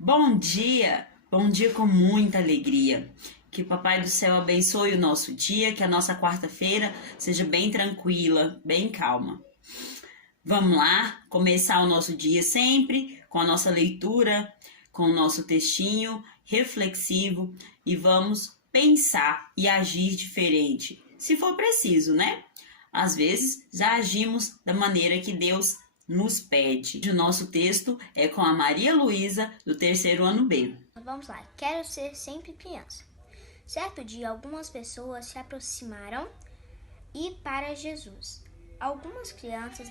Bom dia com muita alegria. Que o Papai do Céu abençoe o nosso dia, que a nossa quarta-feira seja bem tranquila, bem calma. Vamos lá, começar o nosso dia sempre com a nossa leitura, com o nosso textinho reflexivo e vamos pensar e agir diferente, se for preciso, né? Às vezes já agimos da maneira que Deus nos pede. O nosso texto é com a Maria Luísa, do terceiro ano B. Vamos lá. Quero ser sempre criança. Certo dia, algumas pessoas se aproximaram e para Jesus. Algumas crianças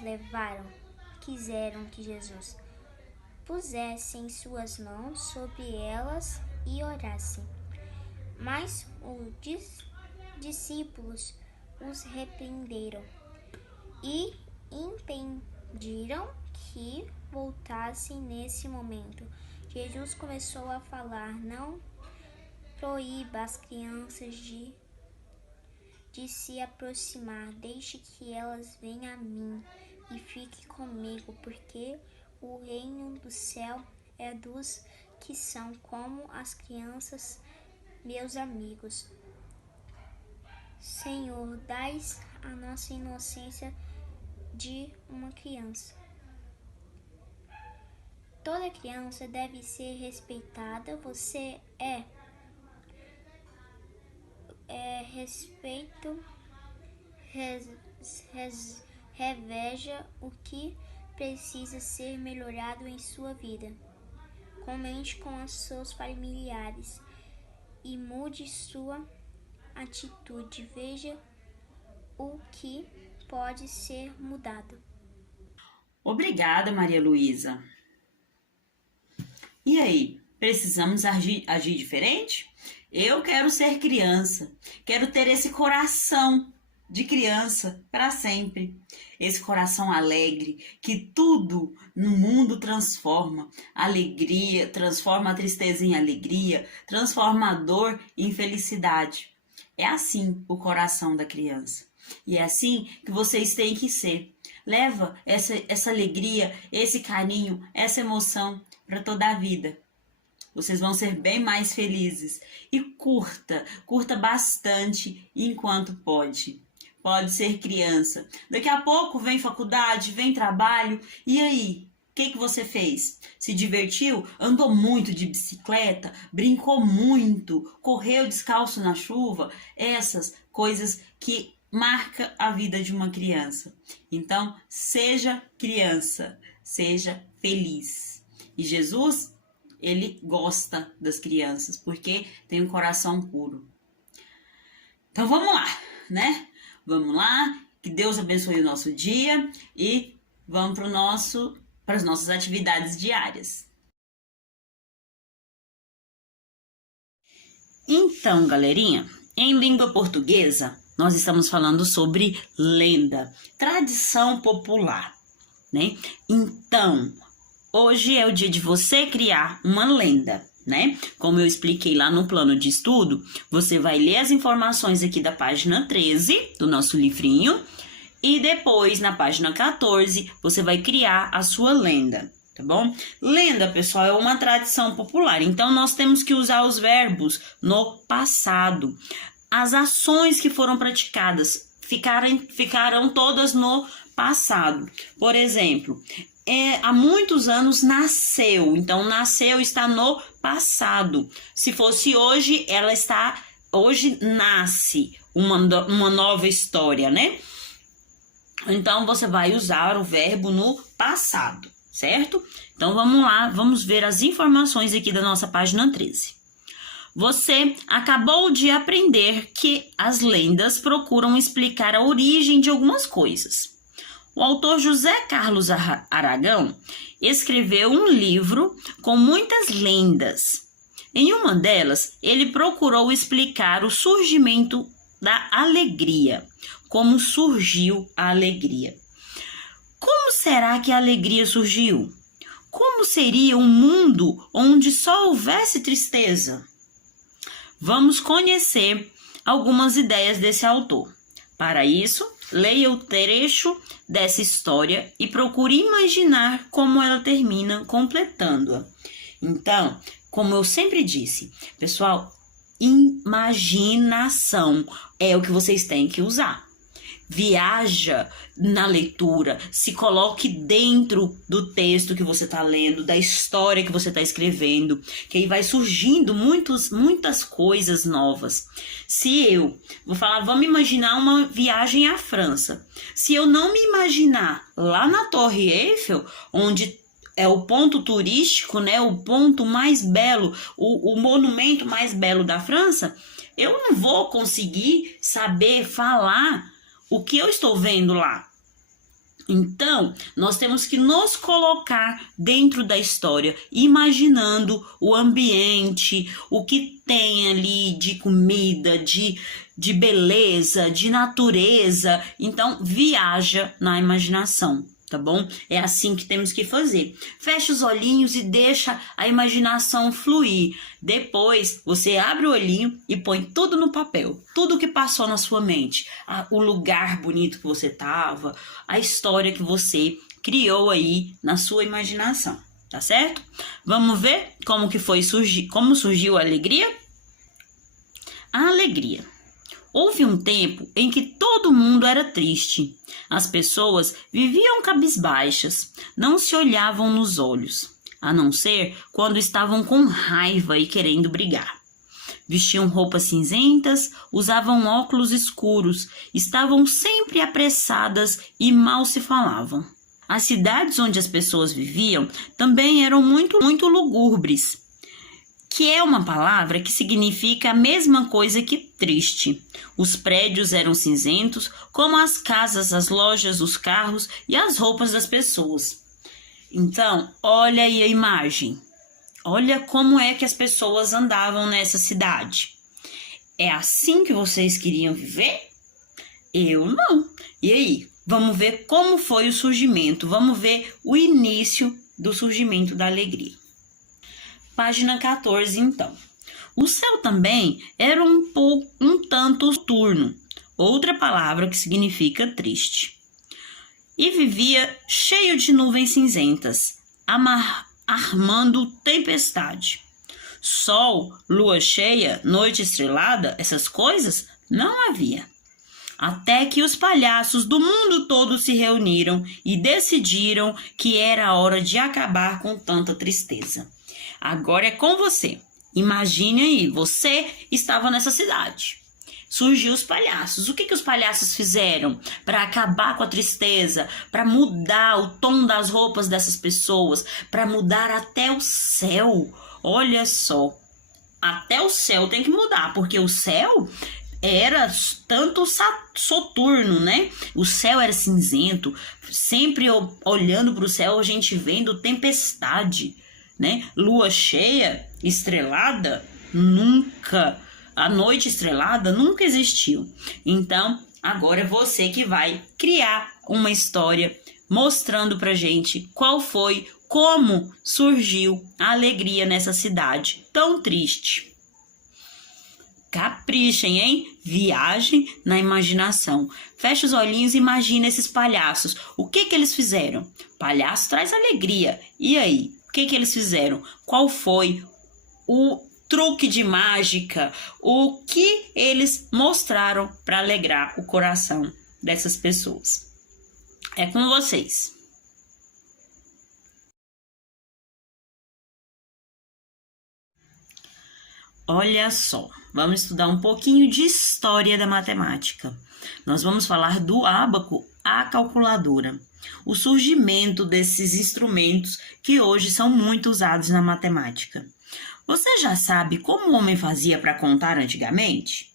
quiseram que Jesus pusesse suas mãos sobre elas e orasse. Mas os discípulos os repreenderam e impediram que voltassem nesse momento. Jesus começou a falar: não proíba as crianças de se aproximar, deixe que elas venham a mim e fique comigo, porque o reino do céu é dos que são como as crianças, meus amigos. Senhor, dai a nossa inocência de uma criança. Toda criança deve ser respeitada. Você respeito, reveja o que precisa ser melhorado em sua vida. Comente com os seus familiares e mude sua atitude. Veja o que pode ser mudado. Obrigada, Maria Luísa. E aí, precisamos agir diferente? Eu quero ser criança, quero ter esse coração de criança para sempre. Esse coração alegre, que tudo no mundo transforma. Alegria, transforma a tristeza em alegria, transforma a dor em felicidade. É assim o coração da criança. E é assim que vocês têm que ser. Leva essa alegria, esse carinho, essa emoção para toda a vida. Vocês vão ser bem mais felizes. E curta bastante enquanto pode. Pode ser criança. Daqui a pouco vem faculdade, vem trabalho. E aí? O que você fez? Se divertiu? Andou muito de bicicleta? Brincou muito? Correu descalço na chuva? Essas coisas que marcam a vida de uma criança. Então, seja criança. Seja feliz. E Jesus, ele gosta das crianças, porque tem um coração puro. Então vamos lá, né? Vamos lá, que Deus abençoe o nosso dia e vamos para as nossas atividades diárias. Então, galerinha, em língua portuguesa, nós estamos falando sobre lenda, tradição popular, né? Então, hoje é o dia de você criar uma lenda, né? Como eu expliquei lá no plano de estudo, você vai ler as informações aqui da página 13 do nosso livrinho e depois, na página 14, você vai criar a sua lenda, tá bom? Lenda, pessoal, é uma tradição popular, então nós temos que usar os verbos no passado. As ações que foram praticadas ficarão todas no passado. Por exemplo, há muitos anos nasceu, então nasceu está no passado. Se fosse hoje, hoje nasce uma nova história, né? Então você vai usar o verbo no passado, certo? Então vamos lá, vamos ver as informações aqui da nossa página 13. Você acabou de aprender que as lendas procuram explicar a origem de algumas coisas. O autor José Carlos Aragão escreveu um livro com muitas lendas. Em uma delas, ele procurou explicar o surgimento da alegria. Como surgiu a alegria? Como será que a alegria surgiu? Como seria um mundo onde só houvesse tristeza? Vamos conhecer algumas ideias desse autor. Para isso, leia o trecho dessa história e procure imaginar como ela termina completando-a. Então, como eu sempre disse, pessoal, imaginação é o que vocês têm que usar. Viaja na leitura, se coloque dentro do texto que você está lendo, da história que você está escrevendo, que aí vai surgindo muitas coisas novas. Se eu vou falar, vamos imaginar uma viagem à França. Se eu não me imaginar lá na Torre Eiffel, onde é o ponto turístico, né, o ponto mais belo, o monumento mais belo da França, eu não vou conseguir saber falar o que eu estou vendo lá. Então, nós temos que nos colocar dentro da história, imaginando o ambiente, o que tem ali de comida, de beleza, de natureza. Então, viaja na imaginação, tá bom? É assim que temos que fazer. Fecha os olhinhos e deixa a imaginação fluir. Depois, você abre o olhinho e põe tudo no papel. Tudo que passou na sua mente. O lugar bonito que você estava, a história que você criou aí na sua imaginação. Tá certo? Vamos ver como surgiu a alegria? A alegria. Houve um tempo em que todo mundo era triste. As pessoas viviam cabisbaixas, não se olhavam nos olhos, a não ser quando estavam com raiva e querendo brigar. Vestiam roupas cinzentas, usavam óculos escuros, estavam sempre apressadas e mal se falavam. As cidades onde as pessoas viviam também eram muito lugubres, que é uma palavra que significa a mesma coisa que triste. Os prédios eram cinzentos, como as casas, as lojas, os carros e as roupas das pessoas. Então, olha aí a imagem. Olha como é que as pessoas andavam nessa cidade. É assim que vocês queriam viver? Eu não. E aí? Vamos ver como foi o surgimento. Vamos ver o início do surgimento da alegria. Página 14, então. O céu também era um tanto turno, outra palavra que significa triste. E vivia cheio de nuvens cinzentas, armando tempestade. Sol, lua cheia, noite estrelada, essas coisas não havia. Até que os palhaços do mundo todo se reuniram e decidiram que era a hora de acabar com tanta tristeza. Agora é com você. Imagine aí, você estava nessa cidade. Surgiu os palhaços. O que os palhaços fizeram para acabar com a tristeza, para mudar o tom das roupas dessas pessoas, para mudar até o céu? Olha só, até o céu tem que mudar, porque o céu era tanto soturno, né? O céu era cinzento, sempre olhando para o céu, a gente vendo tempestade, né? Lua cheia, estrelada, nunca. A noite estrelada nunca existiu. Então, agora é você que vai criar uma história mostrando pra gente como surgiu a alegria nessa cidade tão triste. Caprichem, hein? Viagem na imaginação. Fecha os olhinhos e imagina esses palhaços. O que eles fizeram? Palhaço traz alegria. E aí? O que eles fizeram? Qual foi o truque de mágica? O que eles mostraram para alegrar o coração dessas pessoas? É com vocês. Olha só, vamos estudar um pouquinho de história da matemática. Nós vamos falar do ábaco, a calculadora, o surgimento desses instrumentos que hoje são muito usados na matemática. Você já sabe como o homem fazia para contar antigamente?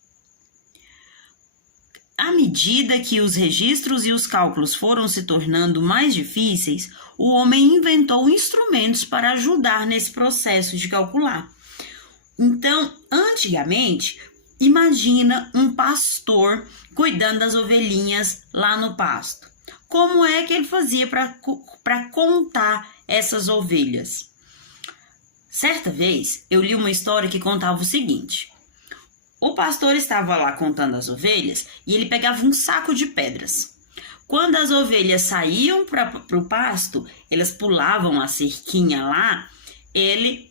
À medida que os registros e os cálculos foram se tornando mais difíceis, o homem inventou instrumentos para ajudar nesse processo de calcular. Então, antigamente, imagina um pastor cuidando das ovelhinhas lá no pasto. Como é que ele fazia para contar essas ovelhas? Certa vez, eu li uma história que contava o seguinte. O pastor estava lá contando as ovelhas e ele pegava um saco de pedras. Quando as ovelhas saíam para o pasto, elas pulavam a cerquinha lá, ele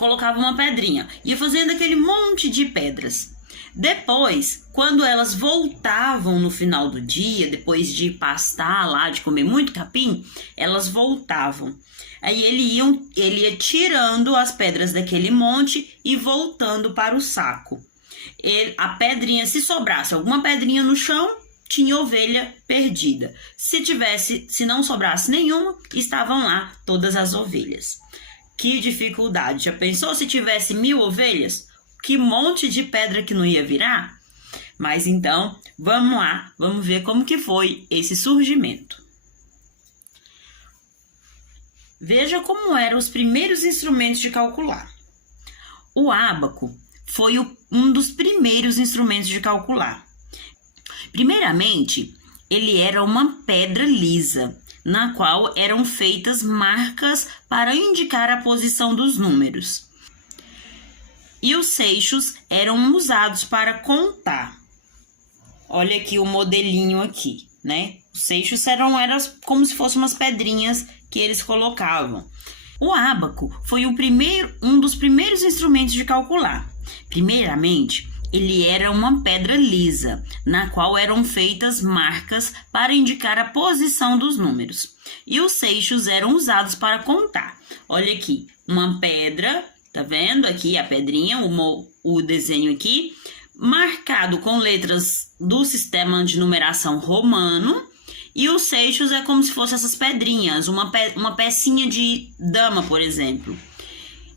colocava uma pedrinha, ia fazendo aquele monte de pedras. Depois, quando elas voltavam no final do dia, depois de pastar lá, de comer muito capim, elas voltavam. Aí ele ia tirando as pedras daquele monte e voltando para o saco. A pedrinha, se sobrasse alguma pedrinha no chão, tinha ovelha perdida. Se não sobrasse nenhuma, estavam lá todas as ovelhas. Que dificuldade! Já pensou se tivesse 1000 ovelhas? Que monte de pedra que não ia virar? Mas então, vamos lá, vamos ver como que foi esse surgimento. Veja como eram os primeiros instrumentos de calcular. O ábaco foi um dos primeiros instrumentos de calcular. Primeiramente, ele era uma pedra lisa, na qual eram feitas marcas para indicar a posição dos números. E os seixos eram usados para contar. Olha aqui o modelinho aqui, né? Os seixos eram como se fossem umas pedrinhas que eles colocavam. O ábaco foi um dos primeiros instrumentos de calcular. Primeiramente, ele era uma pedra lisa, na qual eram feitas marcas para indicar a posição dos números. E os seixos eram usados para contar. Olha aqui, uma pedra, tá vendo aqui a pedrinha, o desenho aqui, marcado com letras do sistema de numeração romano. E os seixos é como se fossem essas pedrinhas, uma pecinha de dama, por exemplo.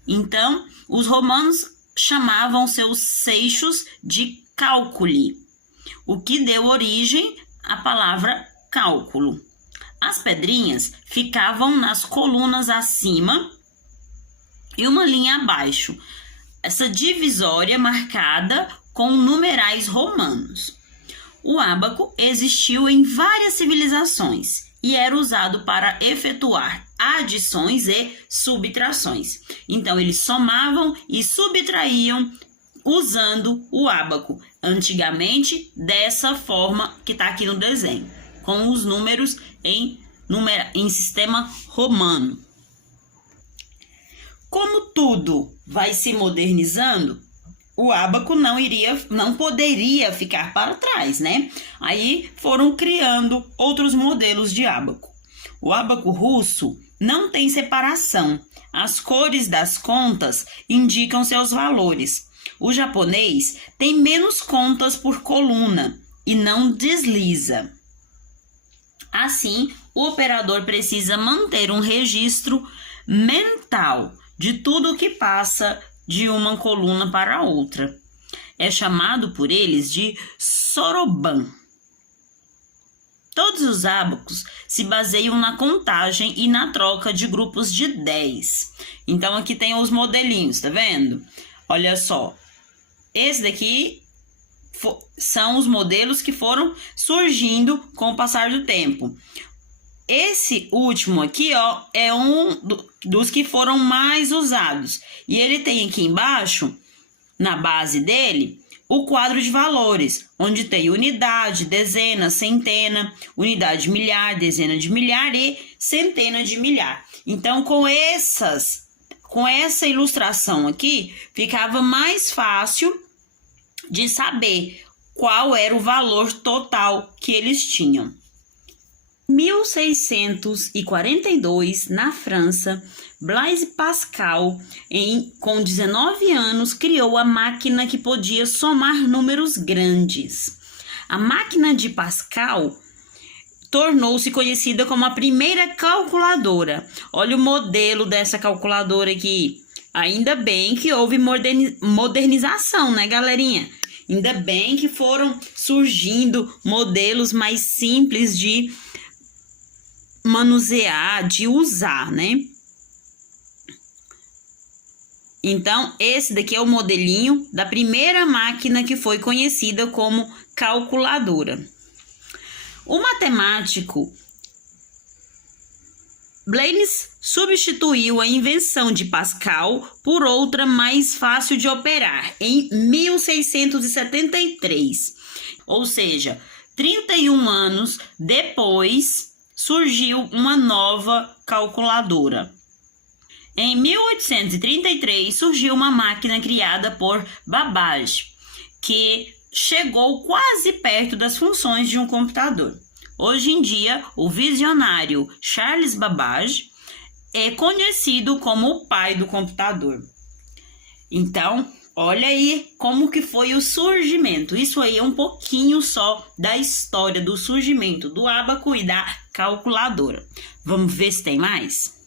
Então, os romanos chamavam seus seixos de calculi, o que deu origem à palavra cálculo. As pedrinhas ficavam nas colunas acima e uma linha abaixo, essa divisória marcada com numerais romanos. O ábaco existiu em várias civilizações e era usado para efetuar adições e subtrações. Então, eles somavam e subtraíam usando o ábaco. Antigamente, dessa forma que está aqui no desenho, com os números em sistema romano. Como tudo vai se modernizando, o ábaco não poderia ficar para trás, né? Aí foram criando outros modelos de ábaco. O ábaco russo não tem separação. As cores das contas indicam seus valores. O japonês tem menos contas por coluna e não desliza. Assim, o operador precisa manter um registro mental de tudo o que passa de uma coluna para a outra. É chamado por eles de soroban. Todos os ábacos se baseiam na contagem e na troca de grupos de 10. Então, aqui tem os modelinhos, tá vendo? Olha só. Esse daqui são os modelos que foram surgindo com o passar do tempo. Esse último aqui, ó, é um dos que foram mais usados. E ele tem aqui embaixo, na base dele, o quadro de valores, onde tem unidade, dezena, centena, unidade de milhar, dezena de milhar e centena de milhar. Então, com essa ilustração aqui, ficava mais fácil de saber qual era o valor total que eles tinham. Em 1642, na França, Blaise Pascal, com 19 anos, criou a máquina que podia somar números grandes. A máquina de Pascal tornou-se conhecida como a primeira calculadora. Olha o modelo dessa calculadora aqui. Ainda bem que houve modernização, né, galerinha? Ainda bem que foram surgindo modelos mais simples de manusear, de usar, né? Então, esse daqui é o modelinho da primeira máquina que foi conhecida como calculadora. O matemático Blaise substituiu a invenção de Pascal por outra mais fácil de operar em 1673. Ou seja, 31 anos depois surgiu uma nova calculadora. Em 1833 surgiu uma máquina criada por Babbage, que chegou quase perto das funções de um computador. Hoje em dia, o visionário Charles Babbage é conhecido como o pai do computador. Então, olha aí como que foi o surgimento. Isso aí é um pouquinho só da história do surgimento do ábaco e da calculadora. Vamos ver se tem mais?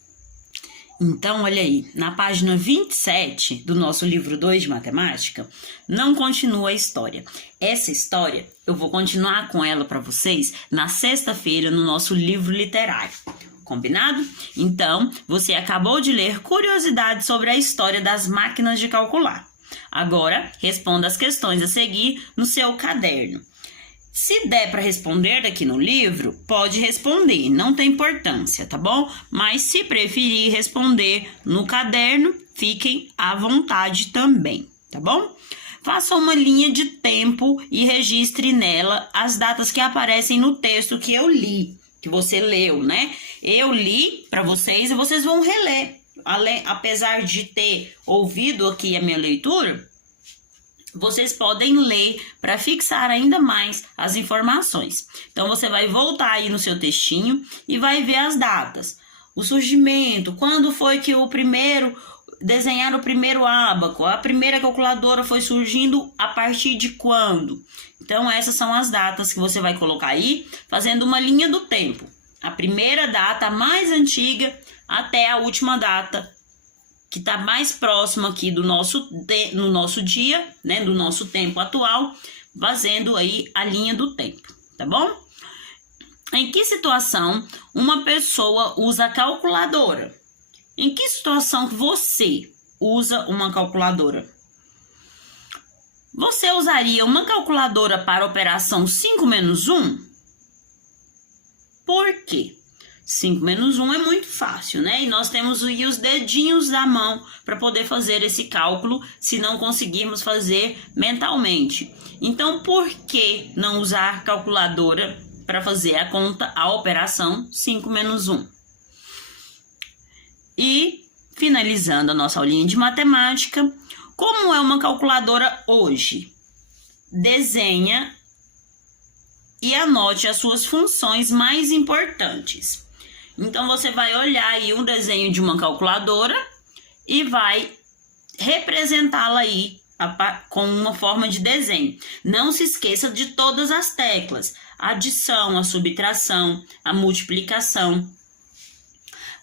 Então, olha aí, na página 27 do nosso livro 2 de matemática, não continua a história. Essa história, eu vou continuar com ela para vocês na sexta-feira no nosso livro literário. Combinado? Então, você acabou de ler curiosidades sobre a história das máquinas de calcular. Agora, responda as questões a seguir no seu caderno. Se der para responder aqui no livro, pode responder, não tem importância, tá bom? Mas se preferir responder no caderno, fiquem à vontade também, tá bom? Faça uma linha de tempo e registre nela as datas que aparecem no texto que eu li, que você leu, né? Eu li para vocês e vocês vão reler. Apesar de ter ouvido aqui a minha leitura, vocês podem ler para fixar ainda mais as informações. Então, você vai voltar aí no seu textinho e vai ver as datas. O surgimento, quando foi que desenharam o primeiro ábaco, a primeira calculadora foi surgindo a partir de quando. Então, essas são as datas que você vai colocar aí, fazendo uma linha do tempo. A primeira data, a mais antiga, até a última data, que está mais próximo aqui no nosso dia, né, do nosso tempo atual, fazendo aí a linha do tempo, tá bom? Em que situação uma pessoa usa a calculadora? Em que situação você usa uma calculadora? Você usaria uma calculadora para a operação 5 menos 1? Por quê? 5 menos 1 é muito fácil, né? E nós temos aí os dedinhos da mão para poder fazer esse cálculo, se não conseguirmos fazer mentalmente. Então, por que não usar calculadora para fazer a conta, a operação 5 menos 1? E, finalizando a nossa aulinha de matemática, como é uma calculadora hoje? Desenha e anote as suas funções mais importantes. Então, você vai olhar aí um desenho de uma calculadora e vai representá-la aí com uma forma de desenho. Não se esqueça de todas as teclas: a adição, a subtração, a multiplicação,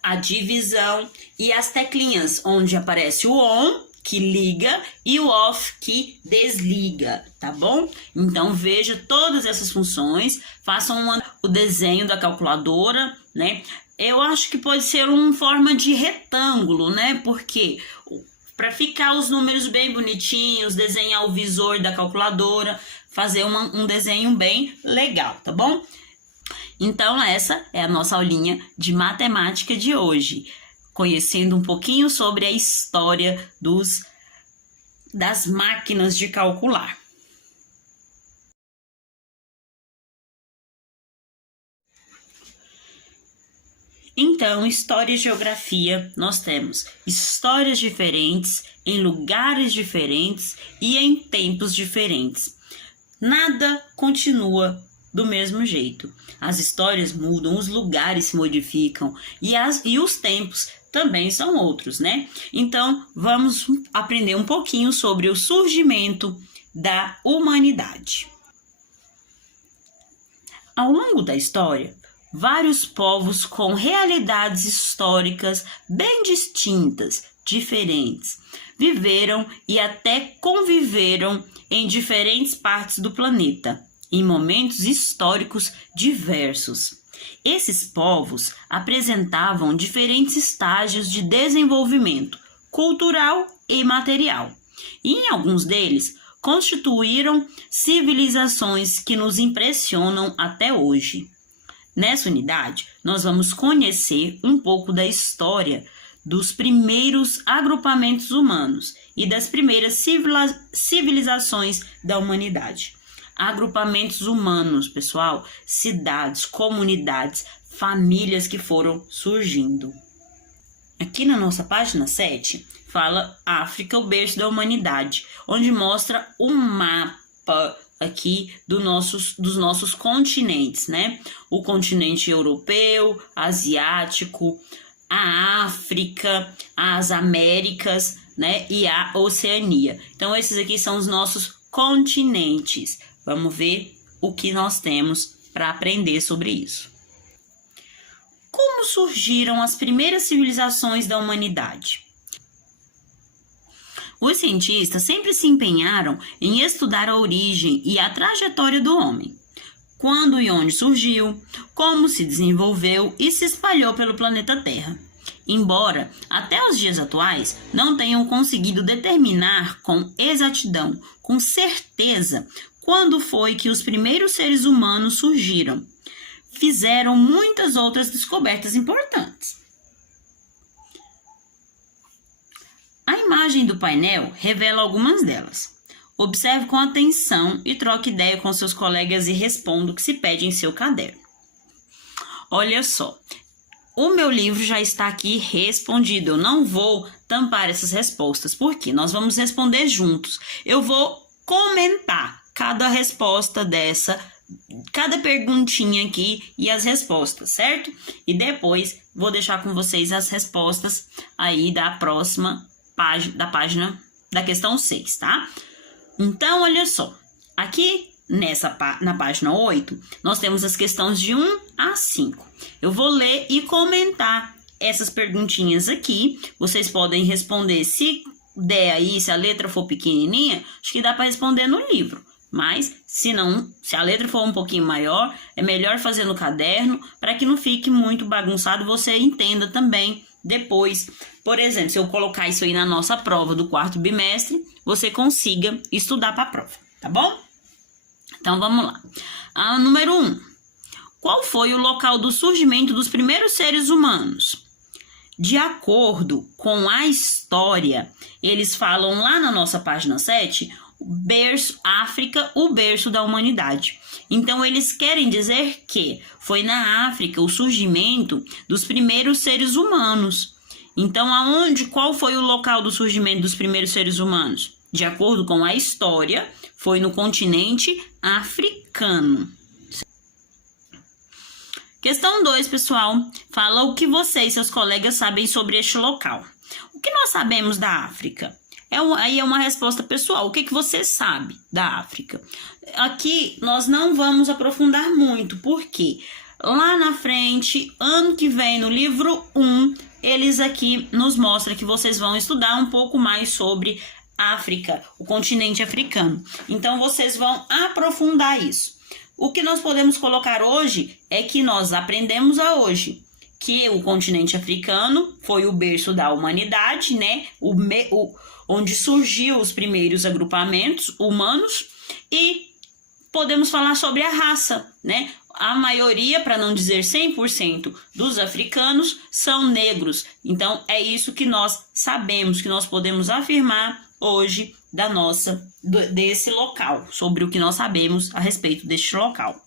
a divisão e as teclinhas onde aparece o on, que liga, e o off, que desliga, tá bom? Então, veja todas essas funções, façam o desenho da calculadora, né? Eu acho que pode ser uma forma de retângulo, né? Porque para ficar os números bem bonitinhos, desenhar o visor da calculadora, fazer um desenho bem legal, tá bom? Então, essa é a nossa aulinha de matemática de hoje, conhecendo um pouquinho sobre a história das máquinas de calcular. Então, história e geografia, nós temos histórias diferentes, em lugares diferentes e em tempos diferentes. Nada continua do mesmo jeito. As histórias mudam, os lugares se modificam e os tempos também são outros, né? Então, vamos aprender um pouquinho sobre o surgimento da humanidade. Ao longo da história, vários povos com realidades históricas bem distintas, diferentes, viveram e até conviveram em diferentes partes do planeta, em momentos históricos diversos. Esses povos apresentavam diferentes estágios de desenvolvimento cultural e material, e em alguns deles constituíram civilizações que nos impressionam até hoje. Nessa unidade, nós vamos conhecer um pouco da história dos primeiros agrupamentos humanos e das primeiras civilizações da humanidade. Agrupamentos humanos, pessoal, cidades, comunidades, famílias que foram surgindo. aqui na nossa página 7, fala África, o berço da humanidade, onde mostra um mapa aqui dos nossos continentes, né? O continente europeu, asiático, a África, as Américas, né? E a Oceania. Então, esses aqui são os nossos continentes. Vamos ver o que nós temos para aprender sobre isso. Como surgiram as primeiras civilizações da humanidade? Os cientistas sempre se empenharam em estudar a origem e a trajetória do homem. Quando e onde surgiu, como se desenvolveu e se espalhou pelo planeta Terra. Embora, até os dias atuais, não tenham conseguido determinar com exatidão, com certeza, quando foi que os primeiros seres humanos surgiram. Fizeram muitas outras descobertas importantes. A imagem do painel revela algumas delas. Observe com atenção e troque ideia com seus colegas e responda o que se pede em seu caderno. Olha só, o meu livro já está aqui respondido. Eu não vou tampar essas respostas, porque nós vamos responder juntos. Eu vou comentar cada resposta cada perguntinha aqui e as respostas, certo? E depois vou deixar com vocês as respostas aí da próxima página da questão 6, tá? Então, olha só, aqui na página 8, nós temos as questões de 1 a 5. Eu vou ler e comentar essas perguntinhas aqui. Vocês podem responder, se der aí, se a letra for pequenininha, acho que dá para responder no livro. Mas, se a letra for um pouquinho maior, é melhor fazer no caderno, para que não fique muito bagunçado, você entenda também depois. Por exemplo, se eu colocar isso aí na nossa prova do 4º bimestre, você consiga estudar para a prova, tá bom? Então, vamos lá. Número 1. Qual foi o local do surgimento dos primeiros seres humanos? De acordo com a história, eles falam lá na nossa página 7, África, o berço da humanidade. Então, eles querem dizer que foi na África o surgimento dos primeiros seres humanos. Então, qual foi o local do surgimento dos primeiros seres humanos? De acordo com a história, foi no continente africano. Questão 2, pessoal, fala o que você e seus colegas sabem sobre este local. O que nós sabemos da África? Aí é uma resposta pessoal. O que você sabe da África? Aqui nós não vamos aprofundar muito, porque lá na frente, ano que vem, no livro 1, eles aqui nos mostram que vocês vão estudar um pouco mais sobre África, o continente africano. Então, vocês vão aprofundar isso. O que nós podemos colocar hoje é que nós aprendemos hoje que o continente africano foi o berço da humanidade, né? Onde surgiu os primeiros agrupamentos humanos, e podemos falar sobre a raça, né? A maioria, para não dizer 100% dos africanos, são negros. Então, é isso que nós sabemos, que nós podemos afirmar hoje desse local, sobre o que nós sabemos a respeito deste local.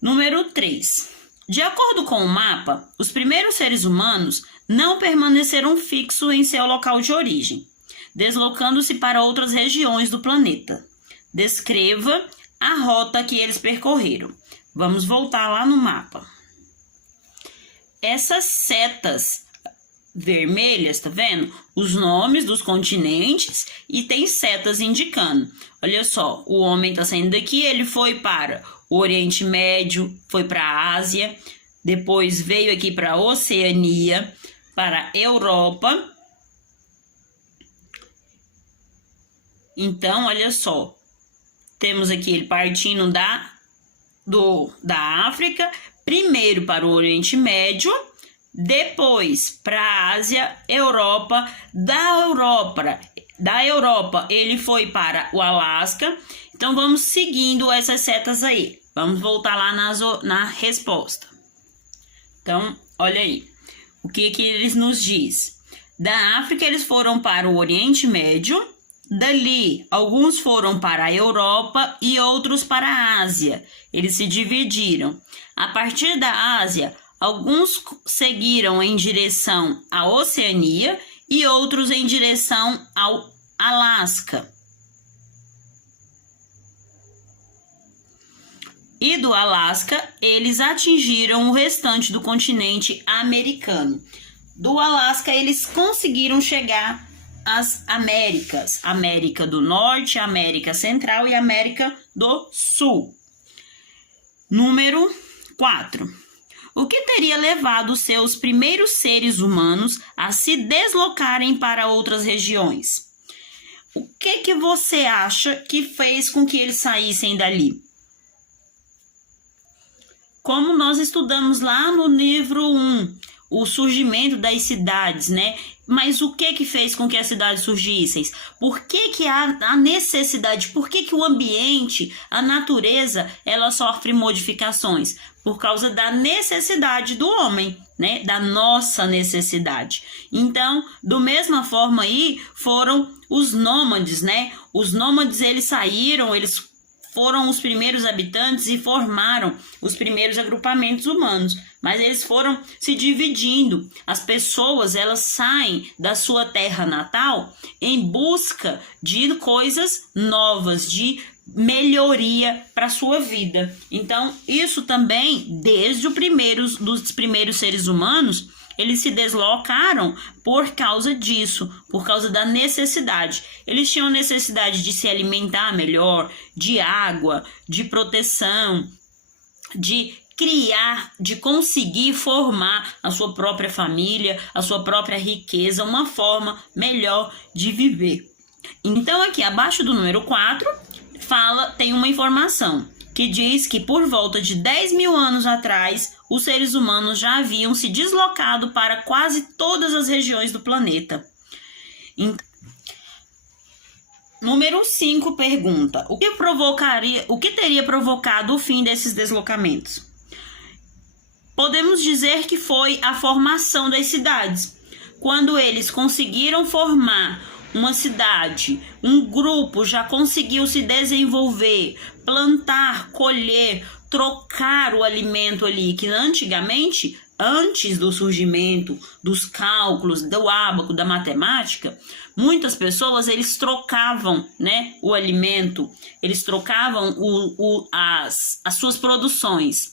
Número 3. De acordo com o mapa, os primeiros seres humanos não permaneceram fixos em seu local de origem, deslocando-se para outras regiões do planeta. Descreva a rota que eles percorreram. Vamos voltar lá no mapa. Essas setas vermelhas, tá vendo? Os nomes dos continentes, e tem setas indicando. Olha só, o homem tá saindo daqui, ele foi para o Oriente Médio, foi para a Ásia, depois veio aqui para a Oceania, para a Europa. Então, olha só, temos aqui ele partindo da África, primeiro para o Oriente Médio, depois para a Ásia, Europa. Da Europa ele foi para o Alasca. Então, vamos seguindo essas setas aí. Vamos voltar lá na resposta. Então, olha aí. O que eles nos diz? Da África, eles foram para o Oriente Médio. Dali, alguns foram para a Europa e outros para a Ásia. Eles se dividiram. A partir da Ásia, Alguns seguiram em direção à Oceania e outros em direção ao Alasca. E do Alasca, eles atingiram o restante do continente americano. Do Alasca, eles conseguiram chegar às Américas, América do Norte, América Central e América do Sul. Número 4. O que teria levado os seus primeiros seres humanos a se deslocarem para outras regiões? O que você acha que fez com que eles saíssem dali? Como nós estudamos lá no livro 1, o surgimento das cidades, né? Mas o que fez com que as cidades surgissem? Por que há a necessidade? Por que o ambiente, a natureza, ela sofre modificações? Por causa da necessidade do homem, né? Da nossa necessidade. Então, do mesma forma aí, foram os nômades, né? Os nômades, eles saíram, eles foram os primeiros habitantes e formaram os primeiros agrupamentos humanos, mas eles foram se dividindo. As pessoas, elas saem da sua terra natal em busca de coisas novas, de melhoria para a sua vida. Então, isso também, desde dos primeiros seres humanos, eles se deslocaram por causa disso, por causa da necessidade. Eles tinham necessidade de se alimentar melhor, de água, de proteção, de criar, de conseguir formar a sua própria família, a sua própria riqueza, uma forma melhor de viver. Então, aqui abaixo do número 4, tem uma informação que diz que por volta de 10 mil anos atrás, os seres humanos já haviam se deslocado para quase todas as regiões do planeta. Número 5 pergunta: o que teria provocado o fim desses deslocamentos? Podemos dizer que foi a formação das cidades. Quando eles conseguiram formar uma cidade, um grupo já conseguiu se desenvolver, plantar, colher, trocar o alimento ali, que antigamente, antes do surgimento dos cálculos, do ábaco, da matemática, muitas pessoas, eles trocavam, né, o alimento, eles trocavam as suas produções.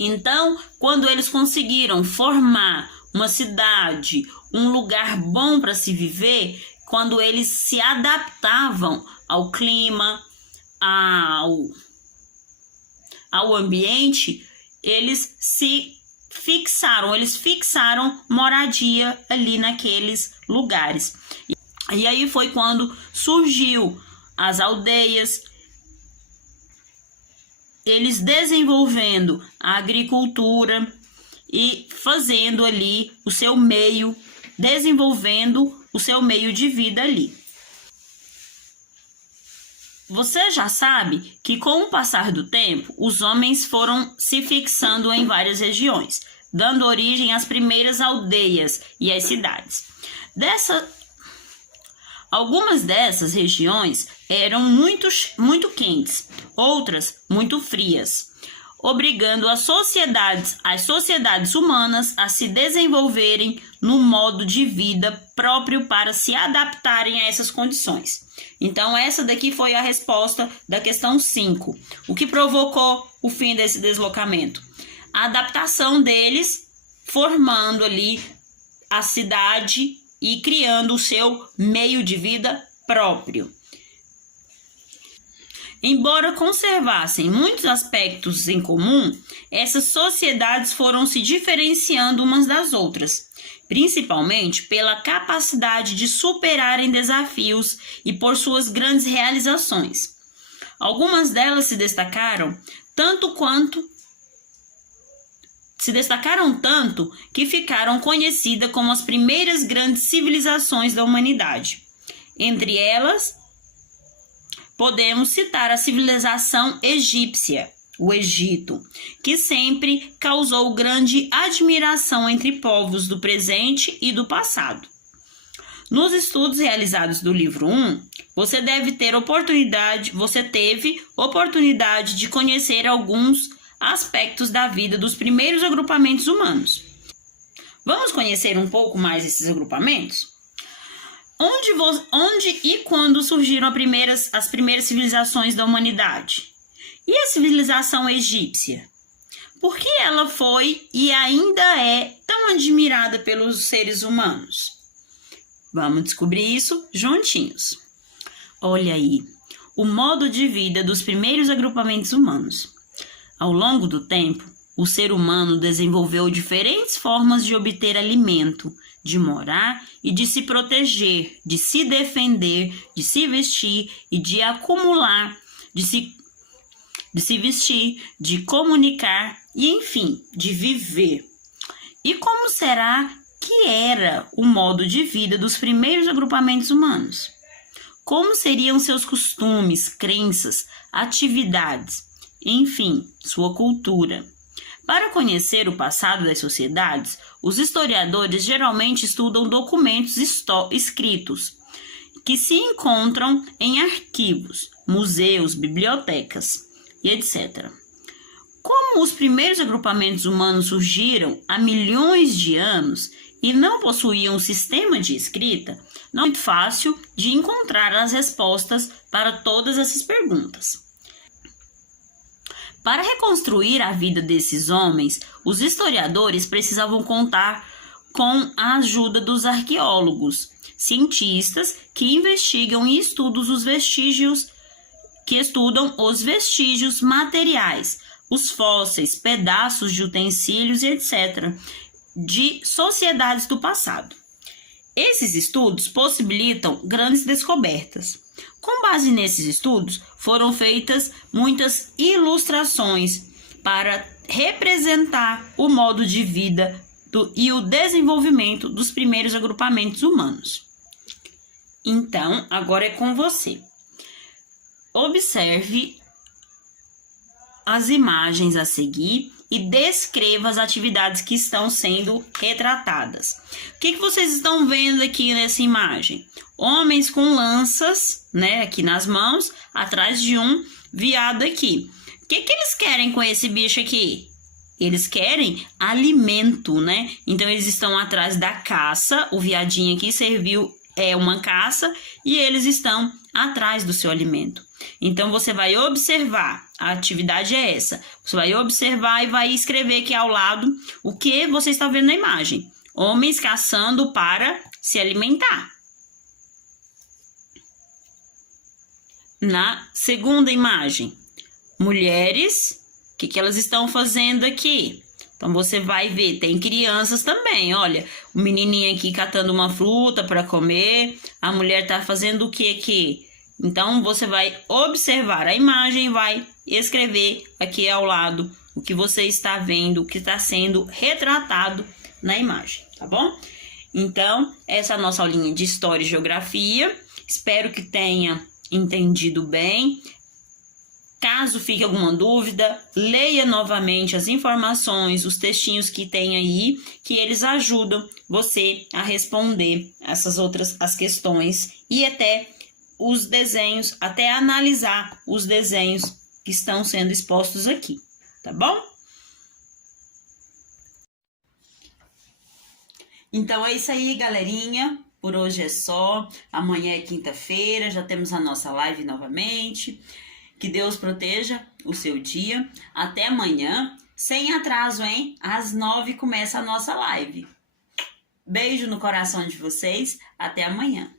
Então, quando eles conseguiram formar uma cidade, um lugar bom para se viver, quando eles se adaptavam ao clima, ao ambiente, eles fixaram moradia ali naqueles lugares. E aí foi quando surgiu as aldeias, eles desenvolvendo a agricultura e fazendo ali o seu meio, desenvolvendo o seu meio de vida ali. Você já sabe que com o passar do tempo, os homens foram se fixando em várias regiões, dando origem às primeiras aldeias e às cidades. Algumas dessas regiões eram muito quentes, outras muito frias, obrigando as sociedades humanas a se desenvolverem no modo de vida próprio para se adaptarem a essas condições. Então, essa daqui foi a resposta da questão 5. O que provocou o fim desse deslocamento? A adaptação deles, formando ali a cidade e criando o seu meio de vida próprio. Embora conservassem muitos aspectos em comum, essas sociedades foram se diferenciando umas das outras, principalmente pela capacidade de superarem desafios e por suas grandes realizações. Algumas delas se destacaram tanto que ficaram conhecidas como as primeiras grandes civilizações da humanidade. Entre elas, podemos citar a civilização egípcia, o Egito, que sempre causou grande admiração entre povos do presente e do passado. Nos estudos realizados do livro 1, você teve oportunidade de conhecer aspectos da vida dos primeiros agrupamentos humanos. Vamos conhecer um pouco mais esses agrupamentos? Onde e quando surgiram as primeiras civilizações da humanidade? E a civilização egípcia? Por que ela foi e ainda é tão admirada pelos seres humanos? Vamos descobrir isso juntinhos. Olha aí, o modo de vida dos primeiros agrupamentos humanos. Ao longo do tempo, o ser humano desenvolveu diferentes formas de obter alimento, de morar e de se proteger, de se defender, de se vestir e de acumular, de se vestir, de comunicar e, enfim, de viver. E como será que era o modo de vida dos primeiros agrupamentos humanos? Como seriam seus costumes, crenças, atividades, enfim, sua cultura? Para conhecer o passado das sociedades, os historiadores geralmente estudam documentos escritos que se encontram em arquivos, museus, bibliotecas e etc. Como os primeiros agrupamentos humanos surgiram há milhões de anos e não possuíam um sistema de escrita, não é muito fácil de encontrar as respostas para todas essas perguntas. Para reconstruir a vida desses homens, os historiadores precisavam contar com a ajuda dos arqueólogos, cientistas que investigam e estudam os vestígios materiais, os fósseis, pedaços de utensílios e etc., de sociedades do passado. Esses estudos possibilitam grandes descobertas. Com base nesses estudos, foram feitas muitas ilustrações para representar o modo de vida e o desenvolvimento dos primeiros agrupamentos humanos. Então, agora é com você. Observe as imagens a seguir e descreva as atividades que estão sendo retratadas. O que vocês estão vendo aqui nessa imagem? Homens com lanças, né, aqui nas mãos, atrás de um veado aqui. O que eles querem com esse bicho aqui? Eles querem alimento, né? Então, eles estão atrás da caça. O viadinho aqui serviu uma caça e eles estão atrás do seu alimento. Então, você vai observar, a atividade é essa. Você vai observar e vai escrever aqui ao lado o que você está vendo na imagem. Homens caçando para se alimentar. Na segunda imagem, mulheres, o que elas estão fazendo aqui? Então, você vai ver, tem crianças também, olha, o menininho aqui catando uma fruta para comer, a mulher tá fazendo o que aqui? Então, você vai observar a imagem e vai escrever aqui ao lado o que você está vendo, o que está sendo retratado na imagem, tá bom? Então, essa é a nossa aulinha de História e Geografia. Espero que tenha entendido bem. Caso fique alguma dúvida, leia novamente as informações, os textinhos que tem aí, que eles ajudam você a responder as questões e até os desenhos, até analisar os desenhos que estão sendo expostos aqui, tá bom? Então é isso aí, galerinha. Por hoje é só. Amanhã é quinta-feira, já temos a nossa live novamente. Que Deus proteja o seu dia. Até amanhã, sem atraso, hein? Às 9 começa a nossa live. Beijo no coração de vocês. Até amanhã.